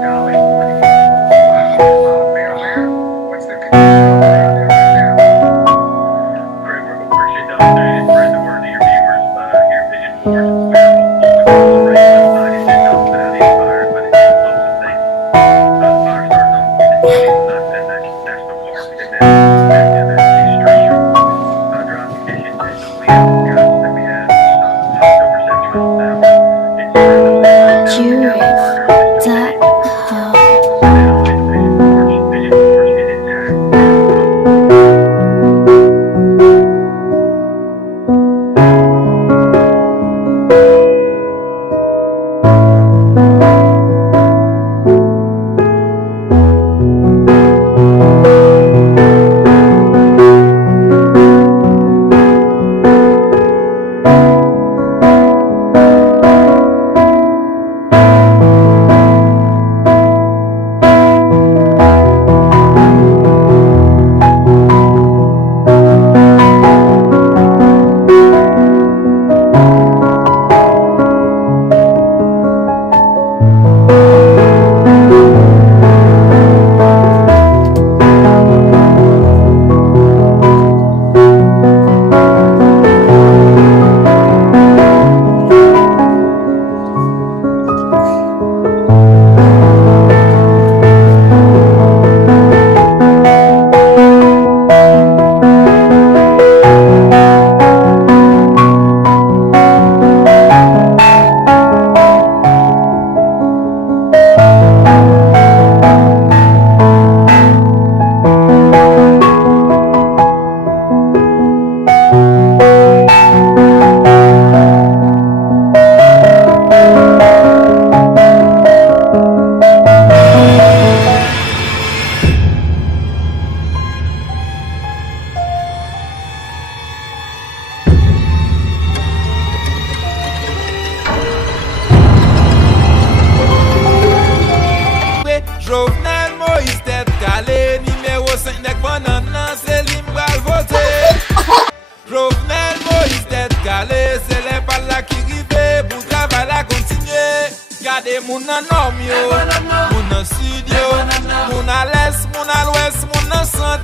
Dolly. Mayor, what's the condition around there right now? Great work, appreciate that. And spread the word to your viewers, your Vision Force. We are hopeful with all the rain outside. It did not put out any fire, but it did blow some things. Fire starting on that national park, and then these extreme dry conditions and the wind gusts that we had, topped over 70 miles an hour. It spread those areas down. Jovenel Moïse tête calée, numéro 5 nèg banana, c'est lui m'bral voter. Jovenel Moïse tête calée, c'est les pas là qui rive, pour travail la continuer. Gardez moun nan norme yo, moun nan sud yo, moun à l'est, moun à l'ouest, moun nan centre.